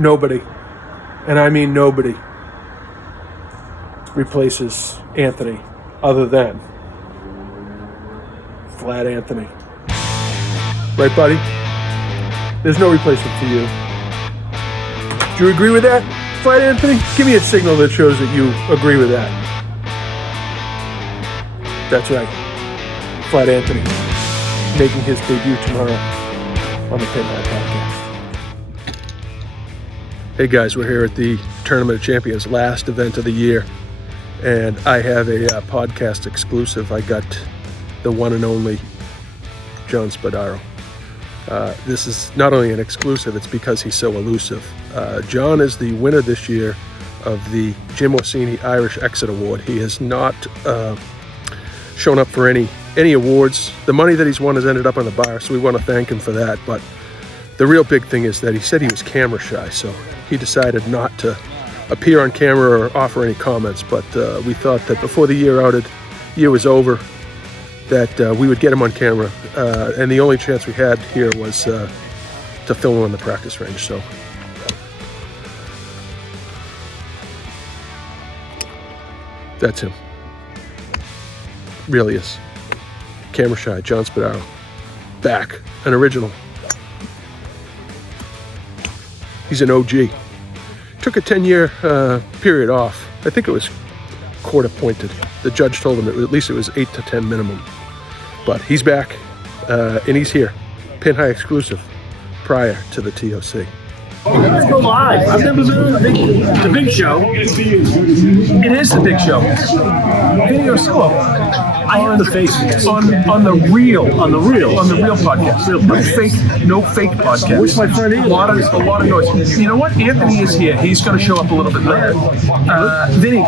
nobody, and I mean nobody, replaces Anthony other than Flat Anthony. Right, buddy? There's no replacement for you. Do you agree with that, Flat Anthony? Give me a signal that shows that you agree with that. That's right. Flat Anthony making his debut tomorrow on the Pin High Podcast. Hey guys, we're here at the Tournament of Champions, last event of the year, and I have a podcast exclusive. I got the one and only John Spadaro. This is not only an exclusive, it's because he's so elusive. John is the winner this year of the Jim Orsini Irish Exit Award. He has not shown up for any awards. The money that he's won has ended up on the bar, so we want to thank him for that. But the real big thing is that he said he was camera shy, so he decided not to appear on camera or offer any comments. But we thought that before the year was over, that we would get him on camera, and the only chance we had here was to film him on the practice range. So that's him. Really is. Camera shy, John Spadaro. Back, an original. He's an OG. Took a 10-year period off. I think it was court appointed. The judge told him that at least it was 8 to 10 minimum. But he's back, and he's here. Pin High exclusive prior to the TOC. Let's go live. I've never been on the big show. It is the big show. Video slow. I have the face on the real podcast. No fake podcast. Which my friend is. A lot of noise. You know what? Anthony is here. He's going to show up a little bit later. Vinny,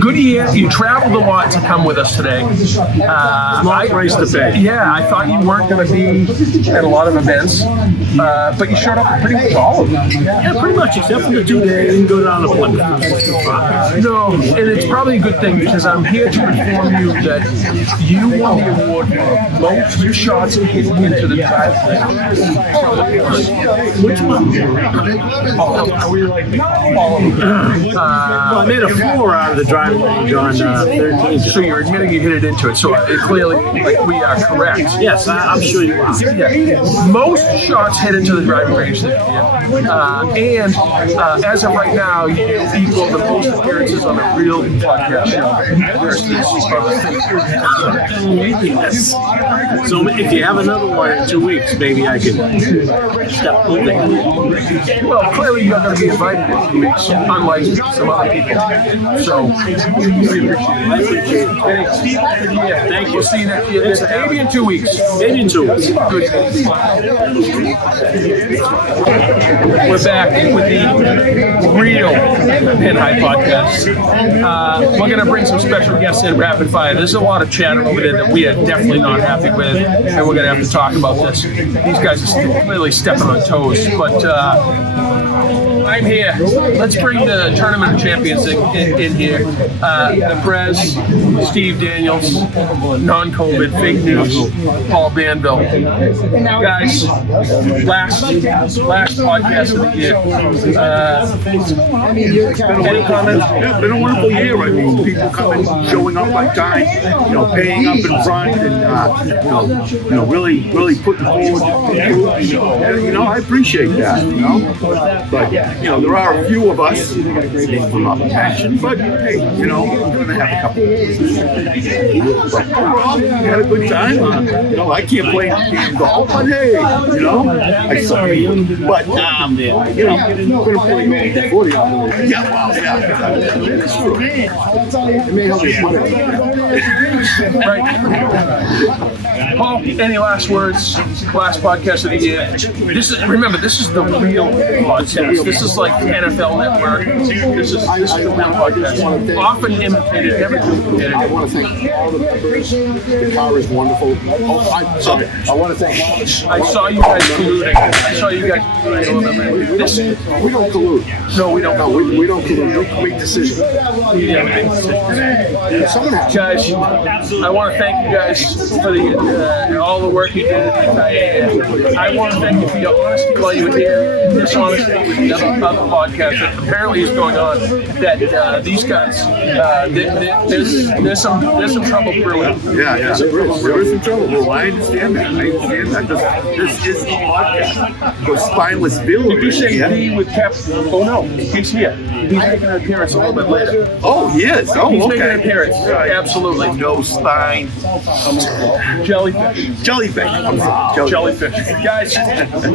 good year. You traveled a lot to come with us today. Small price to pay. Yeah, I thought you weren't going to be at a lot of events, but you showed up pretty much all of them. Yeah, pretty much, except for the 2 days. Didn't go down to Plymouth. No, and it's probably a good thing because I'm here to inform you that you won the award for most shots hit into the driveway. Which one? All of them. Well, I made a 4 out of the driving range on 13. So you're admitting you hit it into it. So it clearly, we are correct. Yes, I'm sure you are. Yeah. Most shots hit into the driving range this year. And as of right now, you equal the most appearances on a real podcast show versus Yes. So if you have another one in 2 weeks, maybe I can step moving. Well, clearly you're going to be invited in 2 weeks, unlike some other people. So, we appreciate it. Yeah, thank you. We'll see you next year. Maybe in 2 weeks. Maybe in 2 weeks. Good. We're back with the real Pin High Podcast. We're going to bring some special guests in rapid fire. There's a lot of chatter over there that we are definitely not happy with, and we're going to have to talk about this. These guys are clearly stepping on toes, but I'm here. Let's bring the Tournament of Champions in here. The Prez, Steve Daniels, non-COVID, fake news, Paul Banville. Guys, last podcast of the year. Any comments? Yeah, it's been a wonderful year. I mean, people coming, showing up on time, paying up in front, and really putting forward. I appreciate that. But there are a few of us from up in action. But hey, we're gonna have a couple. But overall, we had a good time. I can't play golf, but hey, I saw you. But I'm gonna play before the other. Yeah, that's true. It may help you put it. Right. Paul, any last words? Last podcast of the year. Remember, this is the real podcast. This is like the NFL Network. This is the real podcast. Often imitated, never duplicated. I want to thank all the members. The car is wonderful. Oh, I'm sorry. I want to thank. I saw you guys colluding. guys a little bit later. This, We don't collude. no, we don't. No, we don't collude. We make decisions. Yeah, big decisions. Someone has Guys, I want to thank you guys for the all the work you did. I want to thank you for your honesty while you were here. This honesty with the other podcast that apparently is going on. That these guys, there's some trouble brewing. Yeah, there is some trouble. Well, I understand that. This is the podcast. Because spineless Bill. Did you say he with Cap? Oh no, he's here. He's making an appearance a little bit later. Oh, he is. Oh, He's okay. making an appearance. Absolutely. No spine. Jellyfish. Jellyfish. Jellyfish. Guys,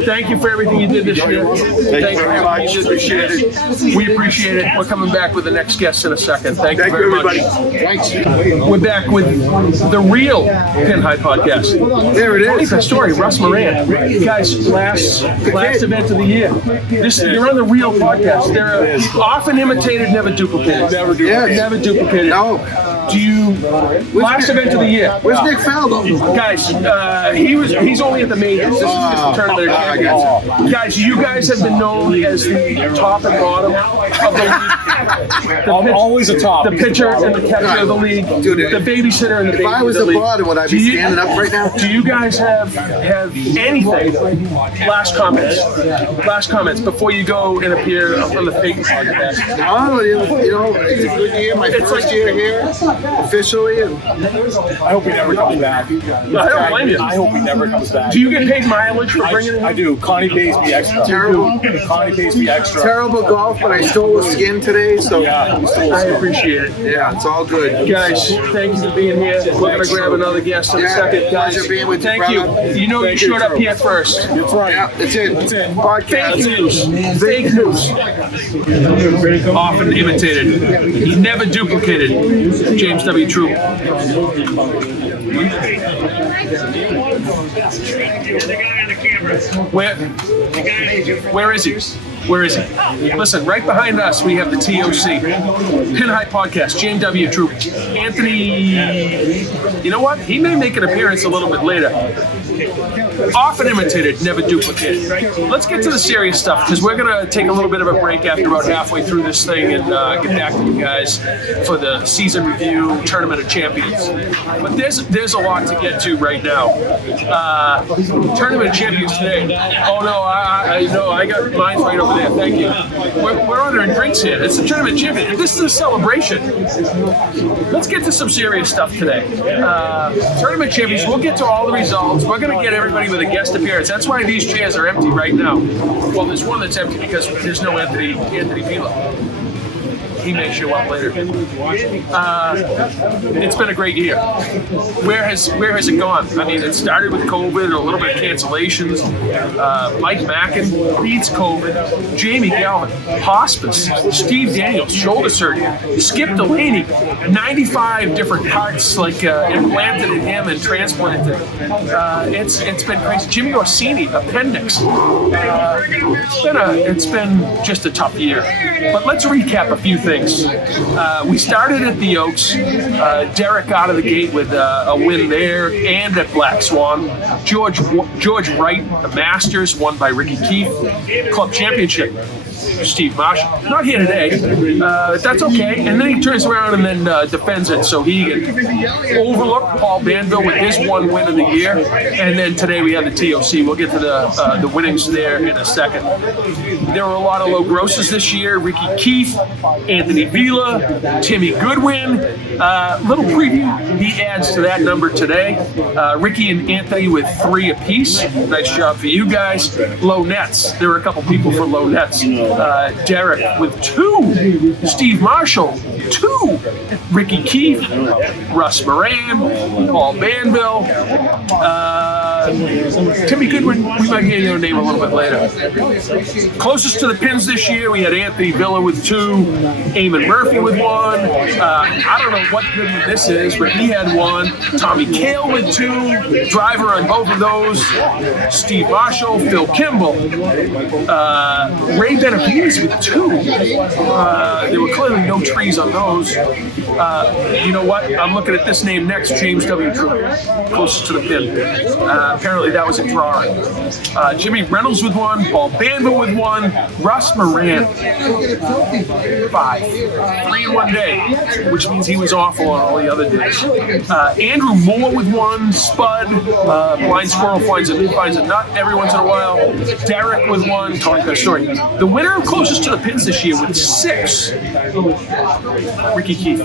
thank you for everything you did this year. Thank you very much. Appreciate it. We appreciate it. We're coming back with the next guest in a second. Thank you Thank very you, everybody. much. Thanks. We're back with the real Pin High Podcast. There it Funny is. story, Russ Moran. Guys, last event of the year. You're on the real podcast. They're often imitated, never duplicated. Never duplicated. Yeah. Never duplicated. No. Do you last event of the year? Where's Nick Faldo? Guys, he's only at the majors. This is just the tournament of I champions. Guys, you guys have been known as the top and bottom of the league. I'm always a top. The pitcher and the catcher of the league. Dude, the babysitter and the baby If I was of a the league. bottom, would I be standing up right now? Do you guys have anything? Last comments before you go and appear on the fake podcast. Oh, you know, it's a good year. My first year here, officially. And I hope he never comes back. I don't blame you. I hope he never comes back. Do you get paid mileage for bringing it? I do. Connie pays me extra. Terrible. Connie pays me extra. terrible golf, but I stole a skin today, so Yeah, he stole I some. appreciate it. yeah, it's all good. Guys, thank you for being here. We're going to grab another guest in a Yeah, second. Guys, pleasure being with you, thank you. brother. You know you Thank you, showed up Troup. here first. That's right. Yeah, that's it. That's it. Podcast. Fake news. Often imitated. Never duplicated. James W. Troup. Where is he? Where is he? Listen, right behind us, we have the TOC, Pin High Podcast, James W. Troup. Anthony, you know what? He may make an appearance a little bit later. Often imitated, never duplicated. Let's get to the serious stuff, because we're going to take a little bit of a break after about halfway through this thing and get back to you guys for the season review, Tournament of Champions. But there's a lot to get to right now. Tournament of Champions today. Oh no, I got mine right over there. Thank you. We're ordering drinks here. It's the Tournament of Champions. This is a celebration. Let's get to some serious stuff today. Tournament of Champions. We'll get to all the results. We're going to get everybody with a guest appearance. That's why these chairs are empty right now. Well, there's one that's empty because there's no Anthony Vila. He may show up later. It's been a great year. Where has it gone? I mean, it started with COVID, a little bit of cancellations. Mike Mackin beats COVID. Jamie Galvin, hospice. Steve Daniels, shoulder surgery. Skip Delaney, 95 different parts implanted in him and transplanted. It's been crazy. Jimmy Orsini, appendix. It's been just a tough year. But let's recap a few things. We started at the Oaks. Derek out of the gate with a win there and at Black Swan. George Wright, the Masters, won by Ricky Keefe. Club Championship. Steve Marshall, not here today. That's okay. And then he turns around and then defends it so he can overlook Paul Banville with his one win of the year. And then today we have the TOC. We'll get to the winnings there in a second. There were a lot of low grosses this year. Ricky Keefe, Anthony Vila, Timmy Goodwin. Little preview. He adds to that number today. Ricky and Anthony with 3 apiece. Nice job for you guys. Low nets. There were a couple people for low nets. Derek with 2, Steve Marshall 2, Ricky Keefe, Russ Moran, Paul Banville, Timmy Goodwin. We might hear your name a little bit later. Closest to the pins this year, we had Anthony Villa with 2, Eamon Murphy with 1. I don't know what Goodwin this is, but he had 1. Tommy Cale with 2, driver on both of those. Steve Marshall, Phil Kimball, Ray Benavides with 2. There were clearly no trees on those. You know what? I'm looking at this name next, James W. Troup, closest to the pin. Apparently that was a drawing. Jimmy Reynolds with one, Paul Banville with one, Russ Moran, 5. 3 in one day, which means he was awful on all the other days. Andrew Moore with one, Spud, Blind Squirrel finds a nut every once in a while, Derek with one, Tony Pastori. The winner closest to the pins this year with 6, Ricky Keith,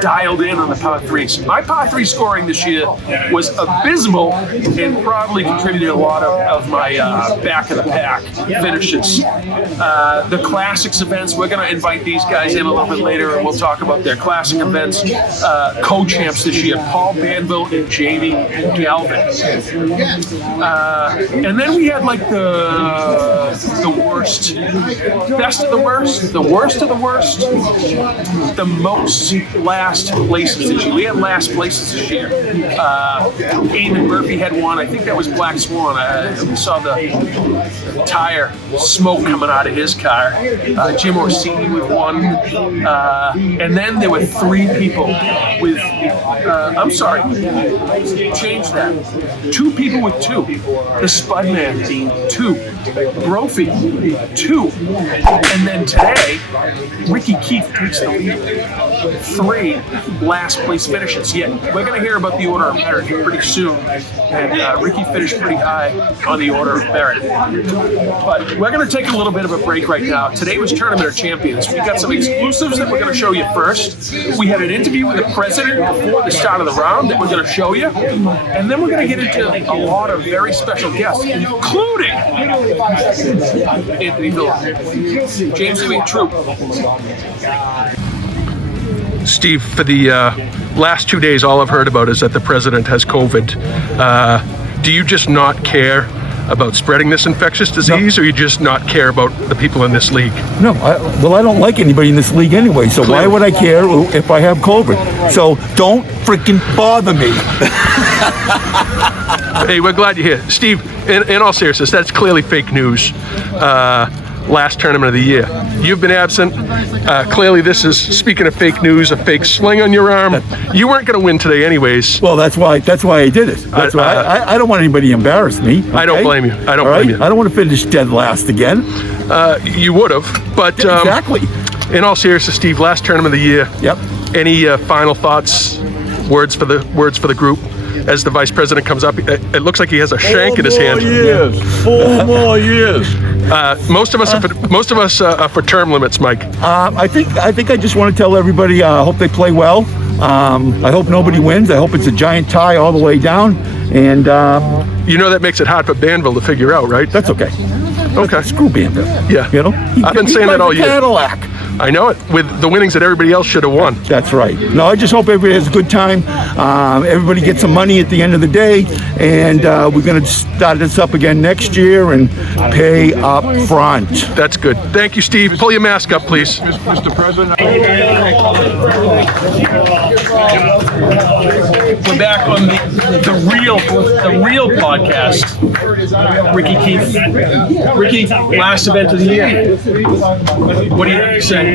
dialed in on the par 3s. My par 3 scoring this year was abysmal and probably contributed a lot of my back of the pack finishes. The Classics events, we're going to invite these guys in a little bit later and we'll talk about their Classic events. Co-champs this year, Paul Banville and Jamie Galvin. And then we had like the worst, best of the worst, the worst of the worst, the most last places this year. We had last places this year. Eamon Murphy had one. I think that was Black Swan. We saw the tire smoke coming out of his car. Jim Orsini with one. And then there were 3 people with, I'm sorry, change that. 2 people with 2. The Spudman, 2. Brophy, 2. And then today, Ricky Keith takes the lead. 3 last place finishes. Yet we're going to hear about the order of merit pretty soon. And Ricky finished pretty high on the order of merit. But we're going to take a little bit of a break right now. Today was Tournament of Champions. We got some exclusives that we're going to show you first. We had an interview with the president before the start of the round that we're going to show you. And then we're going to get into a lot of very special guests, including Anthony Miller, James W. Troup. Steve, for the last 2 days, all I've heard about is that the president has COVID. Do you just not care about spreading this infectious disease, or you just not care about the people in this league? No, I don't like anybody in this league anyway, so why would I care if I have COVID? So don't freaking bother me. Hey, we're glad you're here. Steve, in all seriousness, that's clearly fake news. Last tournament of the year. You've been absent. Clearly this is, speaking of fake news, a fake sling on your arm. You weren't going to win today anyways. Well, that's why I did it. That's why I don't want anybody to embarrass me. Okay? I don't blame you. I don't blame you. I don't want to finish dead last again. You would have, but exactly. In all seriousness, Steve, last tournament of the year. Yep. Any final thoughts, words for the group? As the vice president comes up, it looks like he has a shank in his hand. 4 more years. Most of us are for term limits, Mike. I think I just want to tell everybody. I hope they play well. I hope nobody wins. I hope it's a giant tie all the way down. And you know that makes it hard for Banville to figure out, right? that's okay. Okay. Screw Banville. Yeah. You know. I've been saying that all year. Cadillac. I know it, with the winnings that everybody else should have won. That's right. No, I just hope everybody has a good time. Everybody gets some money at the end of the day, and we're going to start this up again next year and pay up front. That's good. Thank you, Steve. Pull your mask up, please. Mr. President. We're back on the real podcast. Ricky Keith. Ricky, last event of the year. What do you say?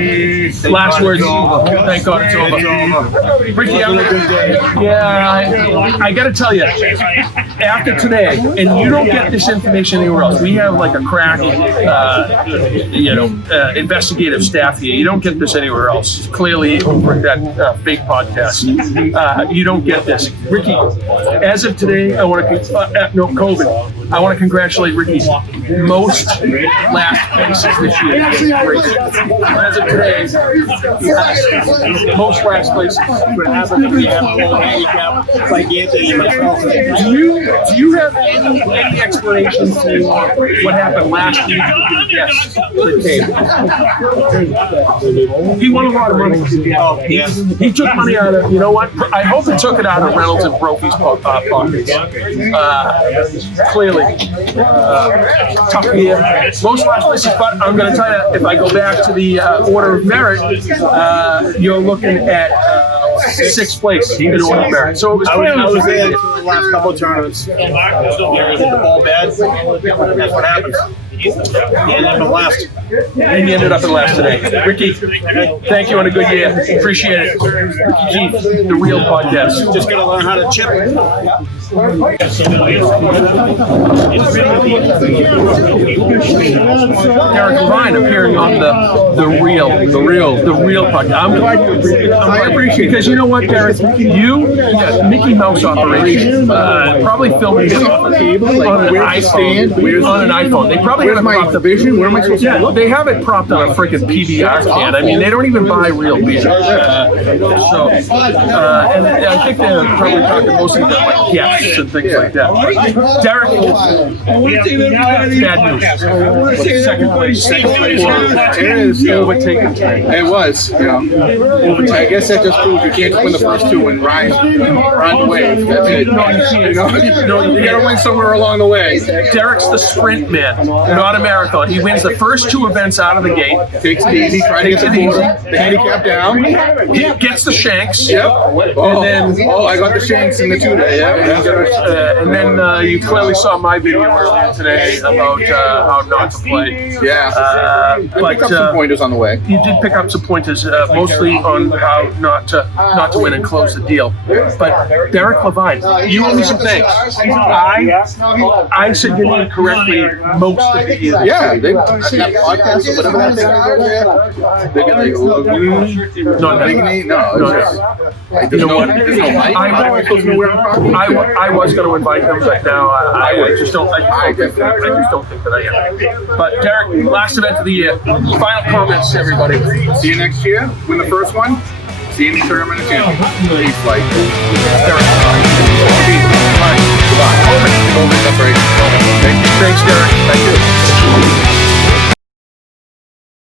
Last words. Thank God it's over. Ricky, I got to tell you, after today, and you don't get this information anywhere else. We have like a crack, investigative staff here. You don't get this anywhere else. Clearly, over at that fake podcast, you don't get this. Ricky, as of today, I want to COVID. I want to congratulate Ricky's most last places this year. Great. As of today, most last places. What happens if you have a full handicap like Anthony and myself? Do you have any explanation to what happened last week? Yes, the game. He won a lot of money. Oh, yes. He took money out of, you know what? I hope he took it out of Reynolds and Brophy's pockets. Clearly, tough year. Most last places, but I'm going to tell you, if I go back to the order of merit, you're looking at 6th place in order of merit. So it was I was there for the last couple of tournaments. There was the ball bad. That's what happens. You And then the last. And you ended up in last today. Ricky, thank you on a good year. Appreciate it. Ricky G, the Real Podcast. Just gotta learn how to chip. Derek Levine appearing on the Real Podcast. I'm glad you appreciate it. I appreciate it. Because you know what, Derek? Mickey Mouse operation, probably filming this on an iPhone. They probably have my vision. Where am I supposed to look? They have it propped on a freaking PBR can. I mean, they don't even buy real beer. And I think they're probably talking mostly about like guests and things like that. Derek, bad news. Second place. It is Overtaken. It was, you know. I guess that just proves you can't win the first two and ride the wave. That's it. No, you can't. You gotta win somewhere along the way. Derek's the sprint man, not a marathon. He wins the first two events out of the gate. Takes it easy, try to get the quarter, the handicap down. He gets the shanks. Yep. And then, I got the shanks in the 2-day. Yeah. and then you clearly saw my video earlier today about how not to play. Yeah. I picked up some pointers on the way. You did pick up some pointers, mostly on how not to win and close the deal. But Derek Levine, you owe me some thanks. I said your name correctly most of the year. Yeah, that podcast or whatever that thing is. Not that. There's no mic. I was going to invite him, but now I just don't think that I am. But Derek, last event of the year. Final comments, everybody. See you next year. Win the first one. See you in the tournament of champions. Peace, like. Derek.